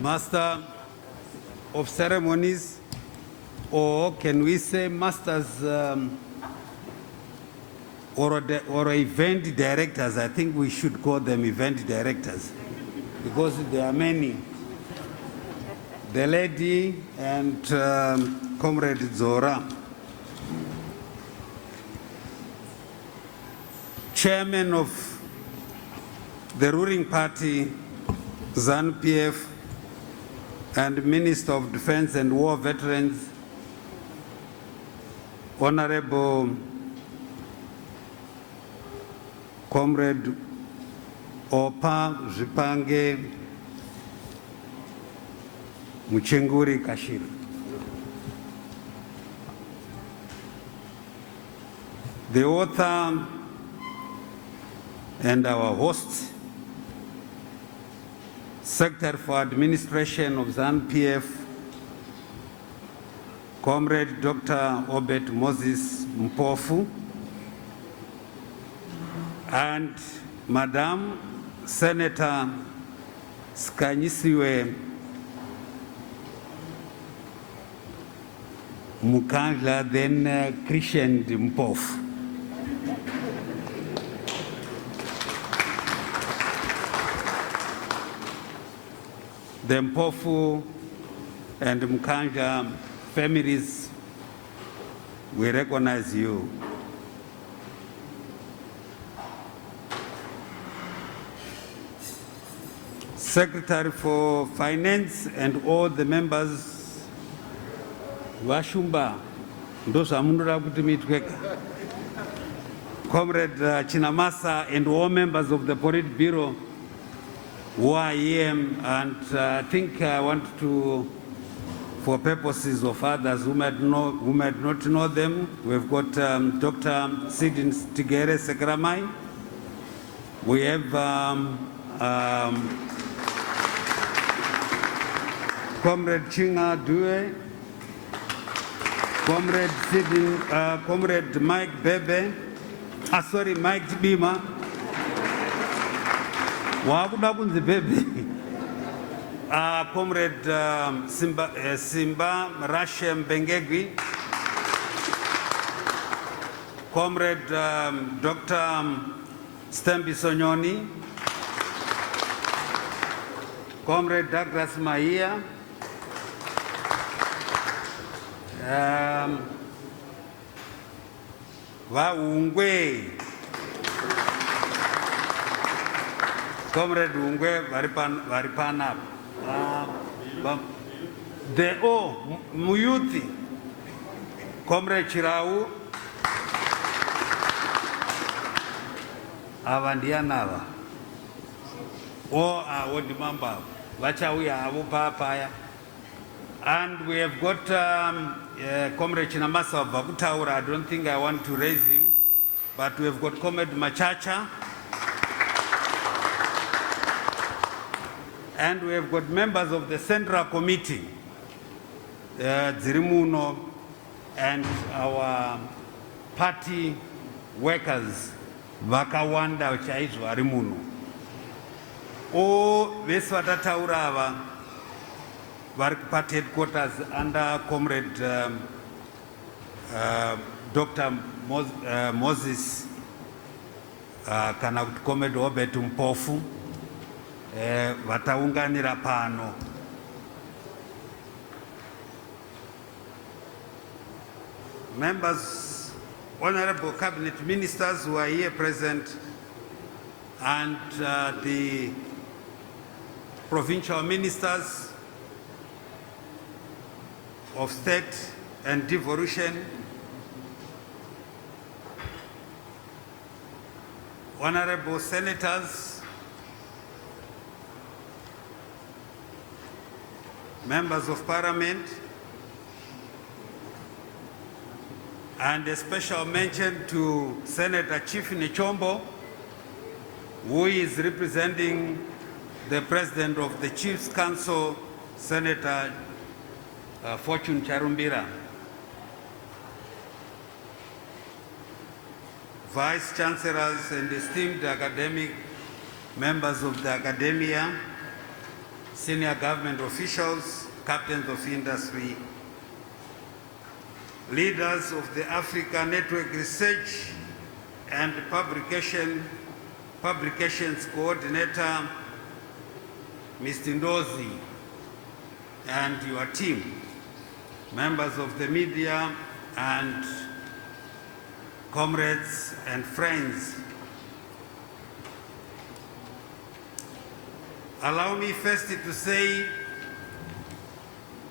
Master of Ceremonies, or can we say masters or event directors? I think we should call them event directors because there are many. The lady and Comrade Zora. Chairman of the ruling party, ZANU-PF, and Minister of Defense and War Veterans, Honorable Comrade Opa Zvipange Muchenguri Kashira. The author and our host, Secretary for Administration of ZANU-PF, Comrade Dr. Obet Moses Mpofu, and Madam Senator Skanyisiwe Mukandla, then Christian Mpofu. The Mpofu and Mkanja families, we recognize you. Secretary for Finance and all the members, Washumba, those Amundra Kutimitweka, Comrade Chinamasa, and all members of the Politburo who are here, and I think I want to, for purposes of others who might not know them, we've got Dr. Sidin Tigere Sekramai. We have Comrade Chinga Due, Comrade Sidin, Comrade Mike Bebe, Mike Tibima. Wakudakunzi Bebe. Comrade Simba Rashem Bengegwi, Comrade Dr. Stembi Sonyoni, Comrade Douglas Maia, Ungwe, Comrade Ungwe Varipana. The Muyuti, Comrade Chirau, Avandianava, or Awodimamba, Vachawi Abu Papaya. And we have got Comrade Chinamasa of Bakutaura. I don't think I want to raise him, but we have got Comrade Machacha. And we have got members of the Central Committee, Zirimuno, and our party workers, Vakawanda Chaizwa Rimuno. O Veswatataurava, work party headquarters under Comrade Dr. Moses kana Comrade Obet Mpofu. Vataunganira pano. Members, honorable cabinet ministers who are here present, and the provincial ministers of state and devolution, honorable senators, members of parliament, and a special mention to Senator Chief Nichombo, who is representing the President of the Chiefs Council, Senator Fortune Charumbira. Vice Chancellors and esteemed academic members of the academia, senior government officials, captains of industry, leaders of the Africa Network Research and Publications Coordinator, Mr. Ndozi, and your team, members of the media and comrades and friends. Allow me first to say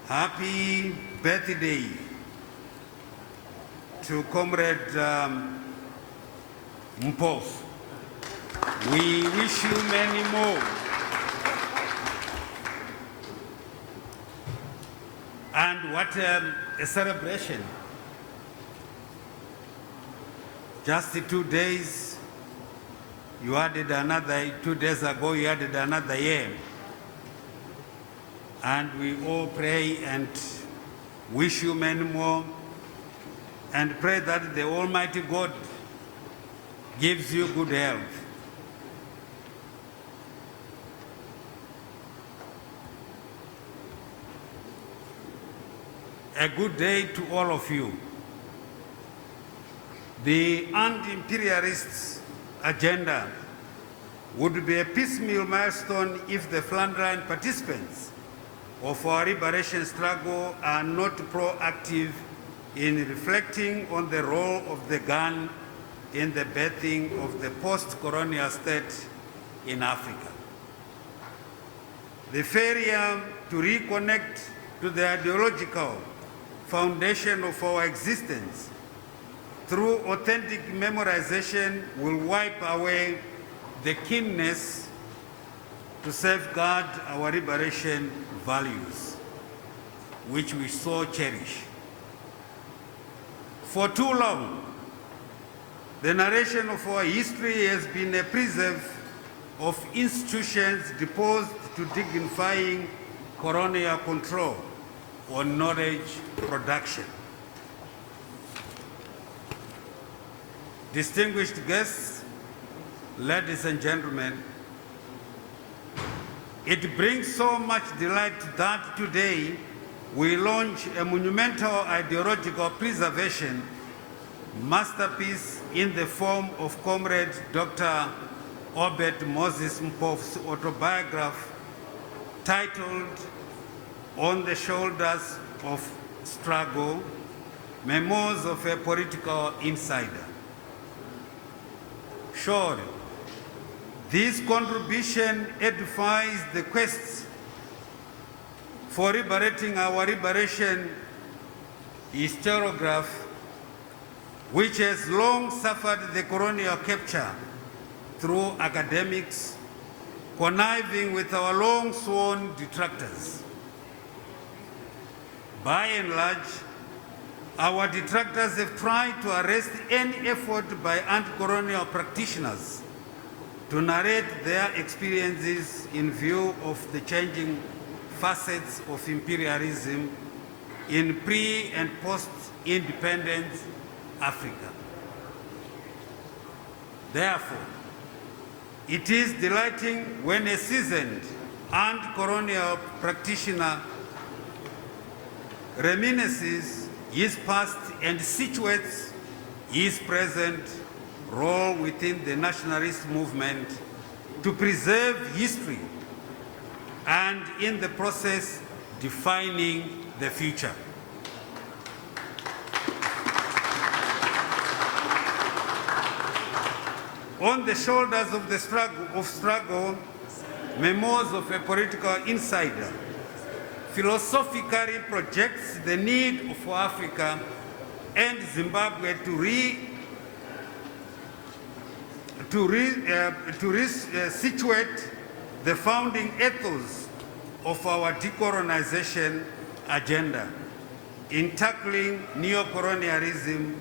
happy birthday to Comrade Mpov. We wish you many more. And what a celebration. Just 2 days, you added another, 2 days ago you added another year. And we all pray and wish you many more, and pray that the Almighty God gives you good health. A good day to all of you. The anti-imperialist agenda would be a piecemeal milestone if the frontline participants of our liberation struggle are not proactive in reflecting on the role of the gun in the birthing of the post-colonial state in Africa. The failure to reconnect to the ideological foundation of our existence through authentic memorization will wipe away the keenness to safeguard our liberation values, which we so cherish. For too long, the narration of our history has been a preserve of institutions deposed to dignifying colonial control on knowledge production. Distinguished guests, ladies and gentlemen, it brings so much delight that today we launch a monumental ideological preservation masterpiece in the form of Comrade Dr. Obed Moses Mpov's autobiography titled On the Shoulders of Struggle, Memoirs of a Political Insider. Sure, this contribution edifies the quest for liberating our liberation historiograph, which has long suffered the colonial capture through academics conniving with our long-sworn detractors. By and large, our detractors have tried to arrest any effort by anti-colonial practitioners to narrate their experiences in view of the changing facets of imperialism in pre- and post-independence Africa. Therefore, it is delighting when a seasoned anti-colonial practitioner reminisces his past and situates his present role within the nationalist movement to preserve history and in the process defining the future. On the shoulders of the struggle, Memoirs of a Political Insider philosophically projects the need for Africa and Zimbabwe to situate the founding ethos of our decolonization agenda in tackling neocolonialism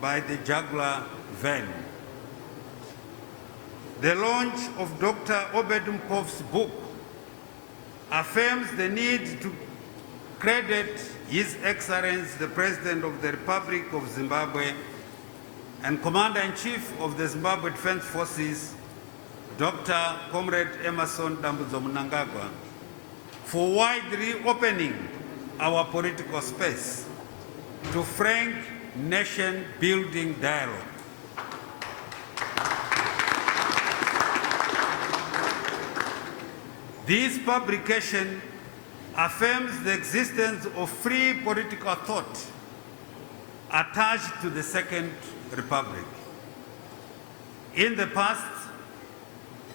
by the jugular vein. The launch of Dr. Obed Mpov's book affirms the need to credit His Excellency the President of the Republic of Zimbabwe and Commander-in-Chief of the Zimbabwe Defense Forces, Dr. Comrade Emmerson Dambudzo Mnangagwa, for wide reopening our political space to frank nation-building dialogue. This publication affirms the existence of free political thought attached to the Second Republic. In the past,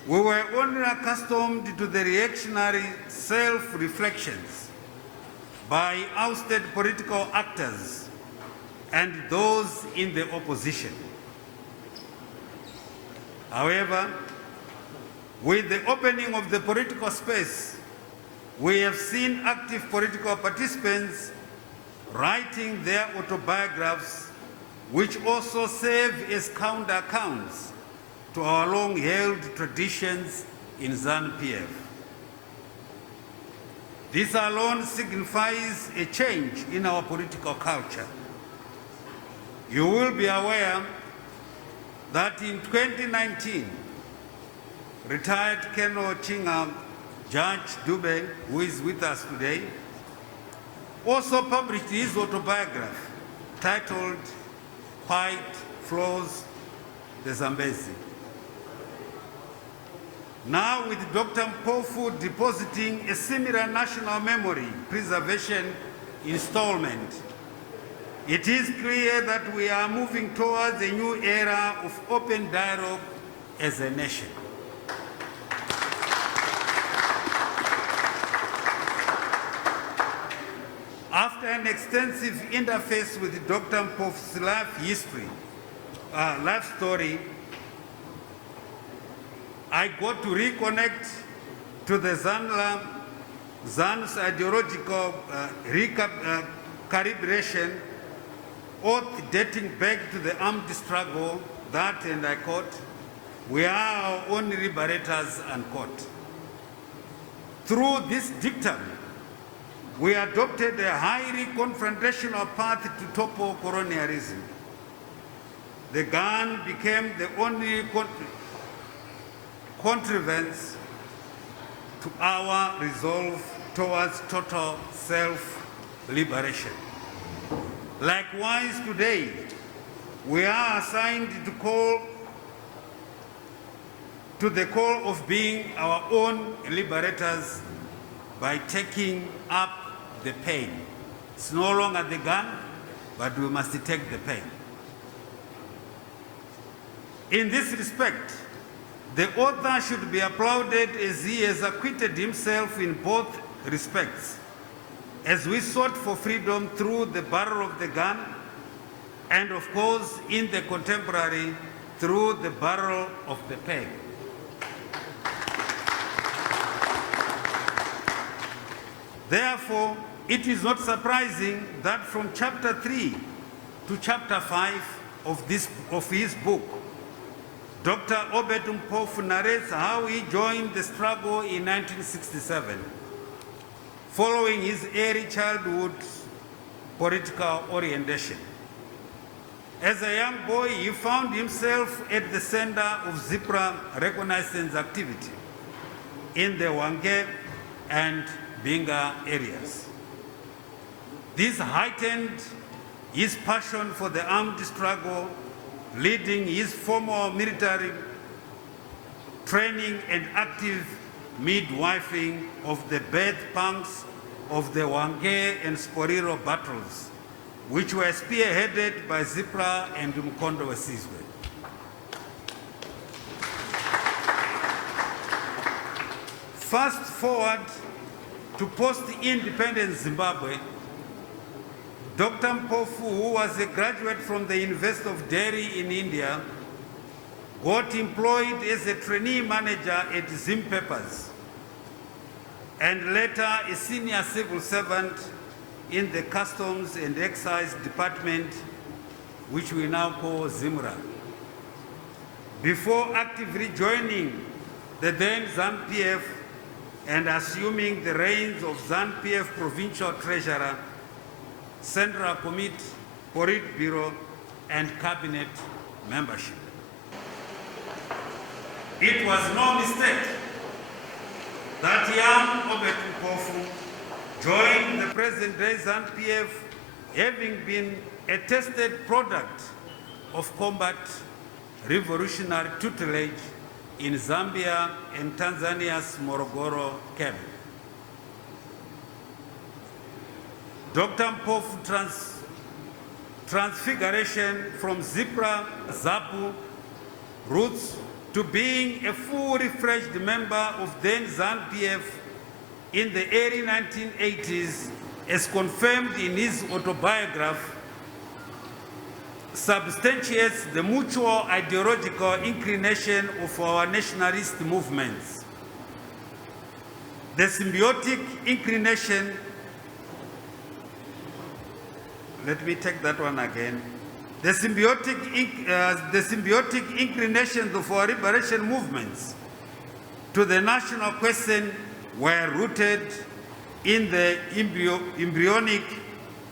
we were only accustomed to the reactionary self-reflections by ousted political actors and those in the opposition. However, with the opening of the political space, we have seen active political participants writing their autobiographies, which also serve as counter-accounts to our long-held traditions in ZANU-PF. This alone signifies a change in our political culture. You will be aware that in 2019, retired Colonel Chinga Judge Dube, who is with us today, also published his autobiography titled White Flows the Zambezi. Now, with Dr. Mpofu depositing a similar national memory preservation installment, it is clear that we are moving towards a new era of open dialogue as a nation. After an extensive interface with Dr. Mpofu's life story, I got to reconnect to the ZANU's ideological calibration, oath dating back to the armed struggle that, and I quote, "We are our own liberators," unquote. Through this dictum, we adopted a highly confrontational path to topple colonialism. The gun became the only contrivance to our resolve towards total self-liberation. Likewise, today, we are assigned to the call of being our own liberators by taking up the pain. It's no longer the gun, but we must take the pain. In this respect, the author should be applauded as he has acquitted himself in both respects, as we sought for freedom through the barrel of the gun, and of course, in the contemporary, through the barrel of the pen. Therefore, it is not surprising that from chapter 3 to chapter 5 of his book, Dr. Obed Mpofu narrates how he joined the struggle in 1967, following his early childhood political orientation. As a young boy, he found himself at the center of ZIPRA reconnaissance activity in the Hwange and Binga areas. This heightened his passion for the armed struggle, leading his formal military training and active midwifing of the birth pangs of the Hwange and Sporiro battles, which were spearheaded by ZIPRA and Mkondo Wesizwe. Fast forward to post-independent Zimbabwe, Dr. Mpofu, who was a graduate from the University of Delhi in India, got employed as a trainee manager at Zim Papers and later a senior civil servant in the Customs and Excise Department, which we now call ZIMRA, before actively joining the then ZANU-PF and assuming the reins of ZANU-PF Provincial Treasurer, Central Committee, Politburo, and Cabinet membership. It was no mistake that young Obed Mpofu joined the present-day ZANU-PF, having been a tested product of combat revolutionary tutelage in Zambia and Tanzania's Morogoro camp. Dr. Mpofu's transfiguration from ZAPU roots to being a full-fledged member of then ZANU-PF in the early 1980s, as confirmed in his autobiography, substantiates the mutual ideological inclination of our nationalist movements. The symbiotic inclination, let me take that one again. The symbiotic inclinations of our liberation movements to the national question were rooted in the embryonic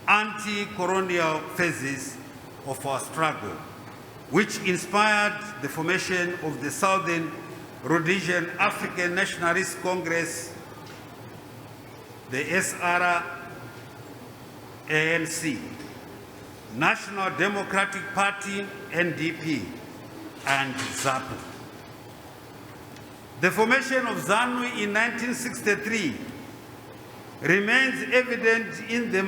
anti-colonial phases of our struggle, which inspired the formation of the Southern Rhodesian African Nationalist Congress, the SRANC, National Democratic Party, NDP, and ZAPU. The formation of ZANU in 1963 remains evident in the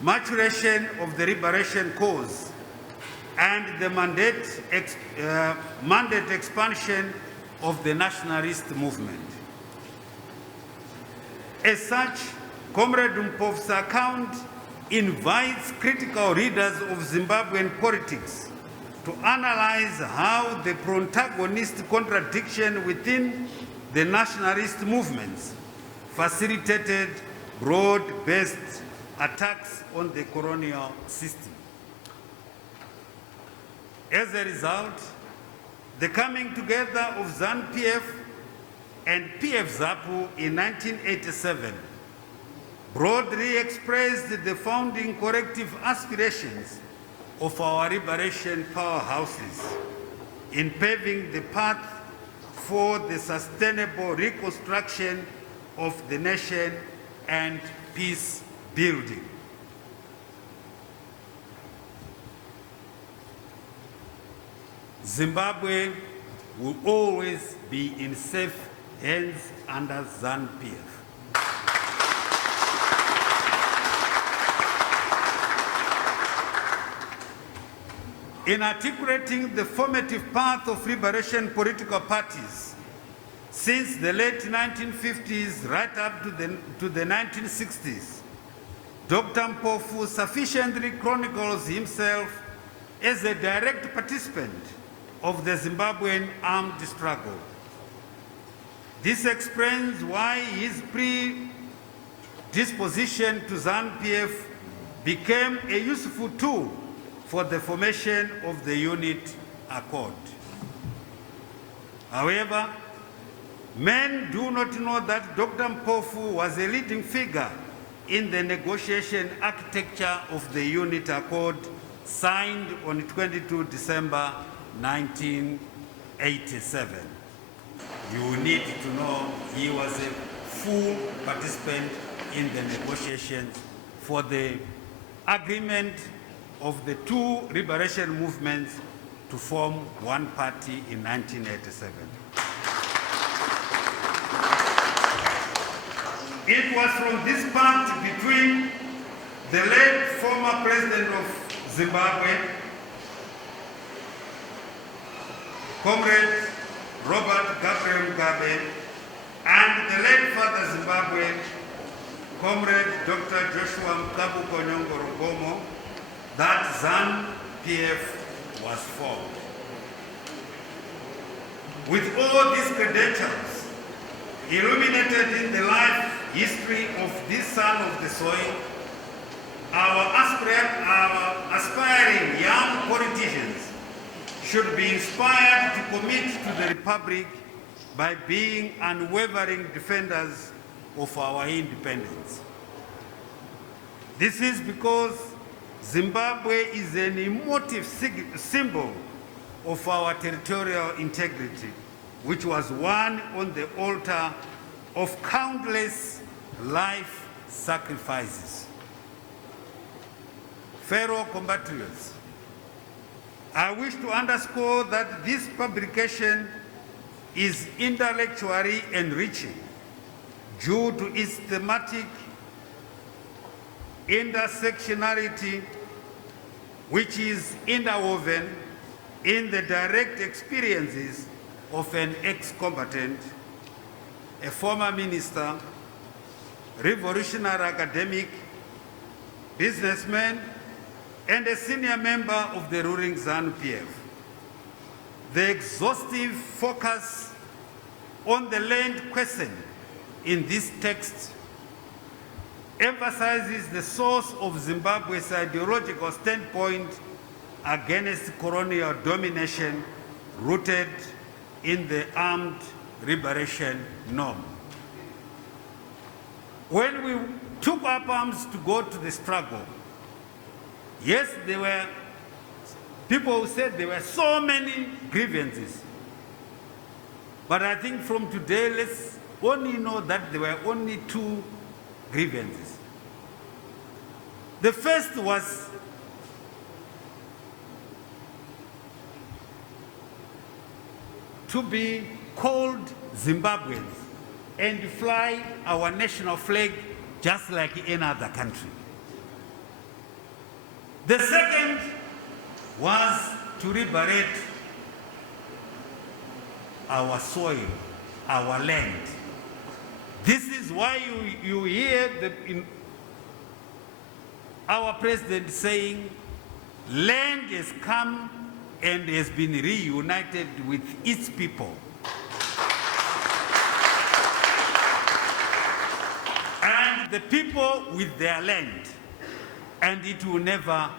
maturation of the liberation cause and the mandate expansion of the nationalist movement. As such, Comrade Mpofu's account invites critical readers of Zimbabwean politics to analyze how the protagonist contradiction within the nationalist movements facilitated broad-based attacks on the colonial system. As a result, the coming together of ZANU-PF and PF-ZAPU in 1987 broadly expressed the founding collective aspirations of our liberation powerhouses in paving the path for the sustainable reconstruction of the nation and peace building. Zimbabwe will always be in safe hands under ZANU-PF. In articulating the formative path of liberation political parties since the late 1950s right up to the 1960s, Dr. Mpofu sufficiently chronicles himself as a direct participant of the Zimbabwean armed struggle. This explains why his predisposition to ZANU-PF became a useful tool for the formation of the unit accord. However, men do not know that Dr. Mpofu was a leading figure in the negotiation architecture of the unit accord signed on 22 December 1987. You need to know he was a full participant in the negotiations for the agreement of the two liberation movements to form one party in 1987. It was from this pact between the late former president of Zimbabwe, Comrade Robert Gabriel Mugabe, and the late Father Zimbabwe, Comrade Dr. Joshua Mkabuko Nyong'o Rugomo, that ZANU-PF was formed. With all these credentials illuminated in the life history of this son of the soil, our aspiring young politicians should be inspired to commit to the Republic by being unwavering defenders of our independence. This is because Zimbabwe is an emotive symbol of our territorial integrity, which was won on the altar of countless life sacrifices. Fellow compatriots, I wish to underscore that this publication is intellectually enriching due to its thematic intersectionality, which is interwoven in the direct experiences of an ex-combatant, a former minister, revolutionary academic, businessman, and a senior member of the ruling ZANU-PF. The exhaustive focus on the land question in this text emphasizes the source of Zimbabwe's ideological standpoint against colonial domination rooted in the armed liberation norm. When we took up arms to go to the struggle, yes, there were people who said there were so many grievances. But I think from today, let's only know that there were only 2 grievances. The first was to be called Zimbabweans and fly our national flag just like any other country. The second was to liberate our soil, our land. This is why you hear our president saying, land has come and has been reunited with its people. And the people with their land. And it will never,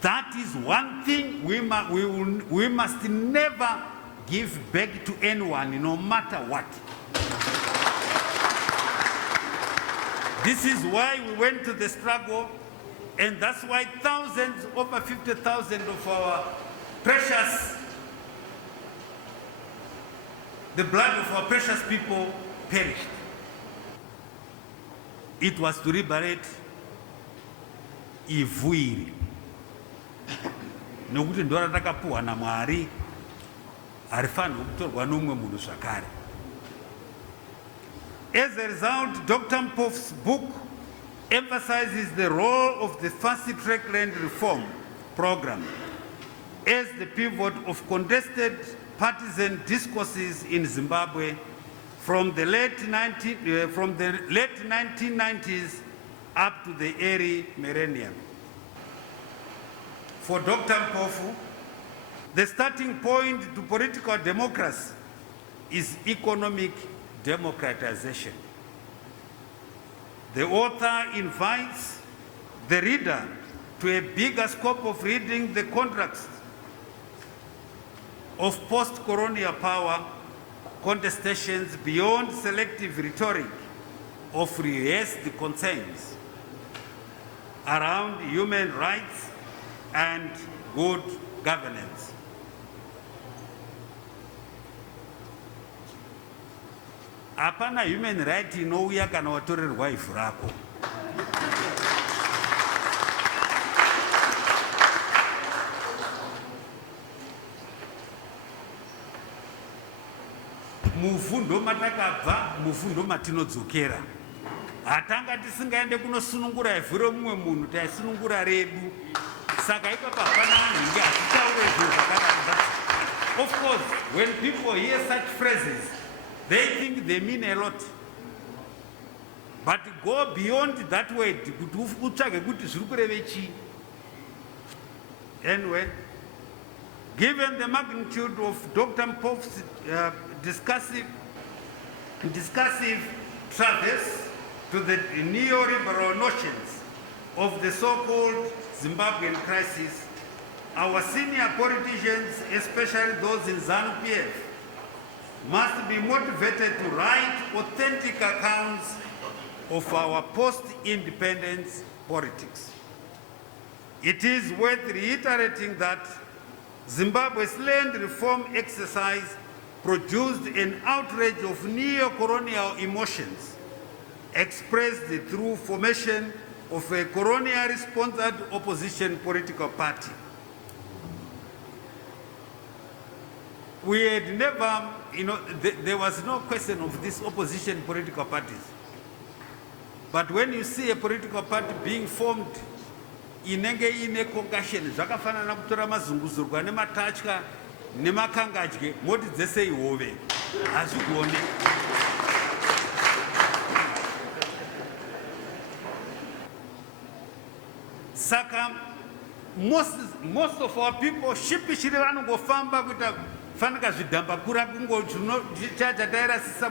that is one thing we must never give back to anyone, no matter what. This is why we went to the struggle, and that's why thousands, over 50,000 of our precious, the blood of our precious people perished. It was to liberate Ivwiri. Nokuti ndora takapuwa na Mwari, arifanirwa kutorwa nomumwe munhu zvakare. As a result, Dr. Mpof's book emphasizes the role of the fast-track land reform program as the pivot of contested partisan discourses in Zimbabwe from the late 1990s up to the early millennium. For Dr. Mpofu, the starting point to political democracy is economic democratization. The author invites the reader to a bigger scope of reading the context of post-colonial power contestations beyond selective rhetoric of rehearsed concerns around human rights and good governance. Hapana human right inouya kana watorerwa ivhu rako. Muvhu ndo matakabva, muvhu ndo matinodzokera. Hatanga tisingaende kunosunungura ivhu romumwe munhu, taisunungura redu. Saka ipapa hapana vanhu nge hatitaure zvinhu zvakadaro. Of course, when people hear such phrases, they think they mean a lot. But go beyond that word, utsvage kuti zviri kureve chii. Anyway, given the magnitude of Dr. Mpof's discursive traverse to the neoliberal notions of the so-called Zimbabwean crisis, our senior politicians, especially those in ZANU-PF, must be motivated to write authentic accounts of our post-independence politics. It is worth reiterating that Zimbabwe's land reform exercise produced an outrage of neo-colonial emotions expressed through formation of a colonial-sponsored opposition political party. We had never, there was no question of these opposition political parties. But when you see a political party being formed, inenge ine concussion, zvakafanana kutora mazunguzurwa nematatya nemakangajwe moti dzese ihove hazvigone. Saka most of our people shipishiri vanongofamba kuita fanika zvidhambakura kungo chatairasisa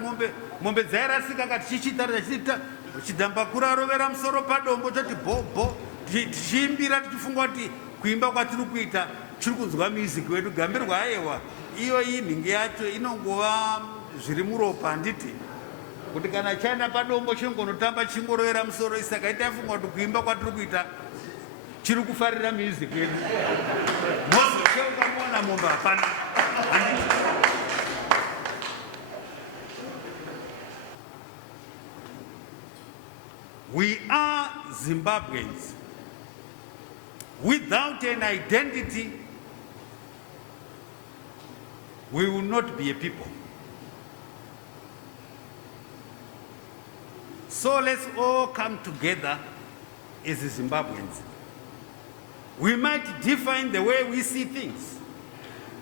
mombe dzairasika kati chichitarira chiita chidhambakura rovera musoro padombo choti bho tichiimbira tichifunga kuti kuimba kwatiri kuita chiri kunzwa music wedu gambirwa ayewa iyo iyi nhingi yacho inongova zviri muropa handiti kuti kana chaenda padombo chingonotamba chingorovera musoro isaka itaifunga kuti kuimba kwatiri kuita chiri kufarira music wedu mozokeukamona mombe hapana. We are Zimbabweans. Without an identity, we will not be a people. So let's all come together as Zimbabweans. We might differ in the way we see things,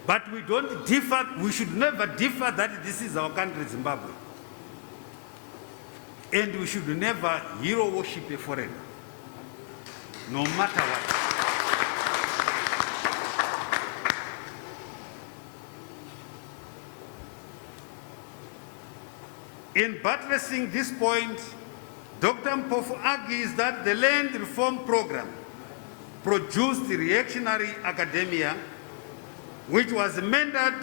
but we don't differ, we should never differ that this is our country, Zimbabwe. And we should never hero worship a foreigner, no matter what. In buttressing this point, Dr. Mpofu argues that the land reform program produced the reactionary academia, which was amended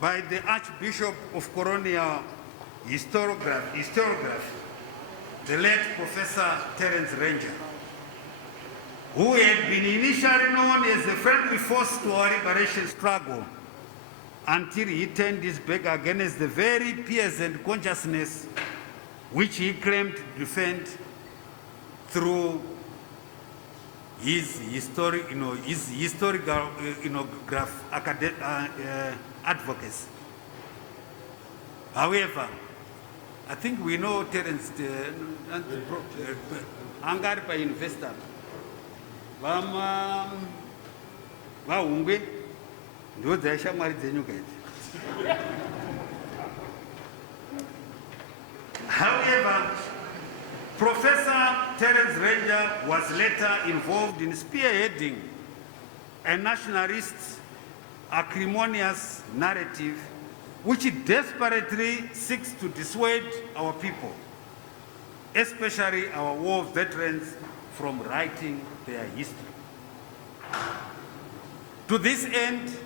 by the Archbishop of Colonial historiography, the late Professor Terence Ranger, who had been initially known as a friendly force to our liberation struggle until he turned his back against the very peasant consciousness which he claimed to defend through his historical advocacy. However, I think we know Terence angari pa investor vahungwe ndo dzaishamwari dzenyuka idzi. However, Professor Terence Ranger was later involved in spearheading a nationalist, acrimonious narrative which desperately seeks to dissuade our people, especially our war veterans, from writing their history. To this end,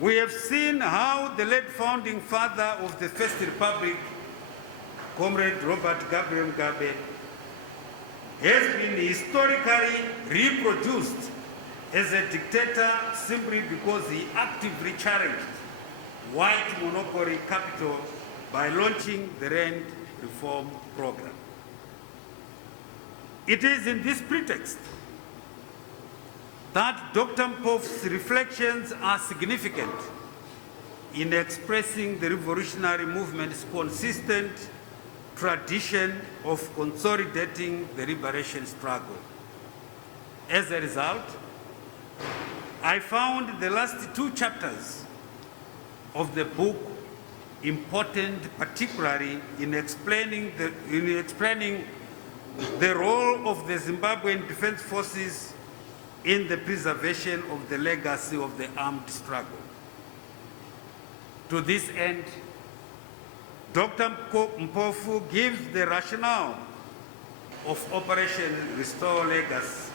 we have seen how the late founding father of the First Republic, Comrade Robert Gabriel Mugabe, has been historically reproduced as a dictator simply because he actively challenged white monopoly capital by launching the Land Reform Program. It is in this pretext that Dr. Mpofu's reflections are significant in expressing the revolutionary movement's consistent tradition of consolidating the liberation struggle. As a result, I found the last two chapters of the book important, particularly in explaining the role of the Zimbabwean Defense Forces in the preservation of the legacy of the armed struggle. To this end, Dr. Mpofu gives the rationale of Operation Restore Legacy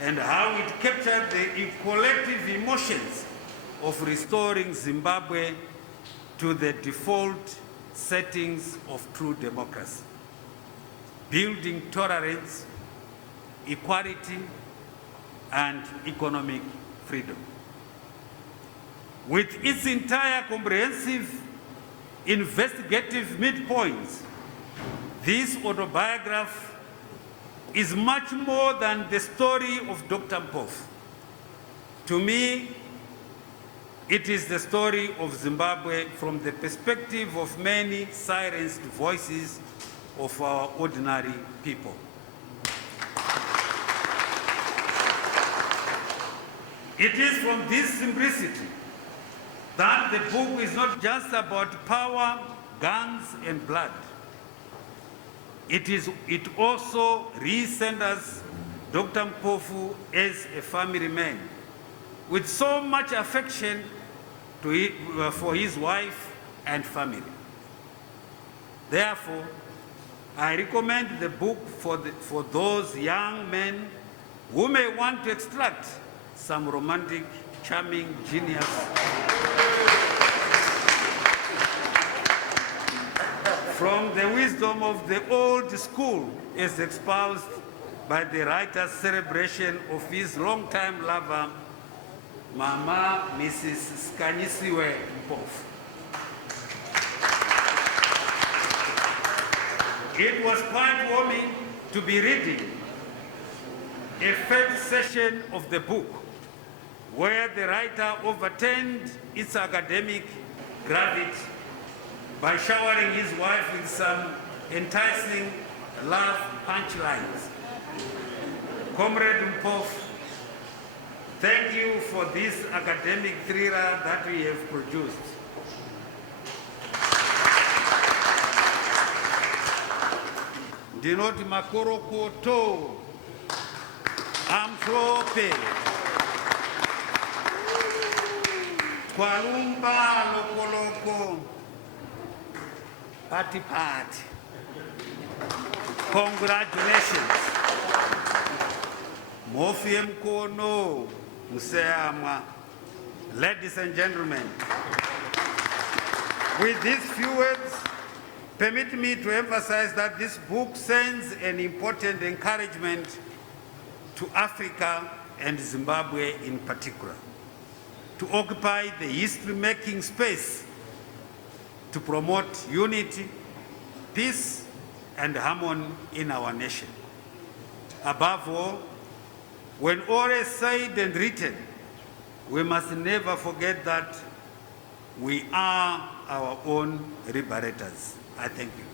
and how it captured the collective emotions of restoring Zimbabwe to the default settings of true democracy, building tolerance, equality, and economic freedom. With its entire comprehensive investigative midpoints, this autobiography is much more than the story of Dr. Mpofu. To me, it is the story of Zimbabwe from the perspective of many silenced voices of our ordinary people. It is from this simplicity that the book is not just about power, guns, and blood. It also re-centers Dr. Mpofu as a family man with so much affection for his wife and family. Therefore, I recommend the book for those young men who may want to extract some romantic, charming genius from the wisdom of the old school as espoused by the writer's celebration of his longtime lover, Mama Mrs. Skanyisiwe Mpofu. It was quite warming to be reading a first session of the book where the writer overturned its academic gravity by showering his wife with some enticing love punchlines. Comrade Mpofu, thank you for this academic thriller that we have produced. Ndinoti makorokoto amhlope kwalumba lokoloko party party. Congratulations. Mofie mkono museamwa. Ladies and gentlemen, with these few words, permit me to emphasize that this book sends an important encouragement to Africa and Zimbabwe in particular, to occupy the history-making space to promote unity, peace, and harmony in our nation. Above all, when all is said and written, we must never forget that we are our own liberators. I thank you.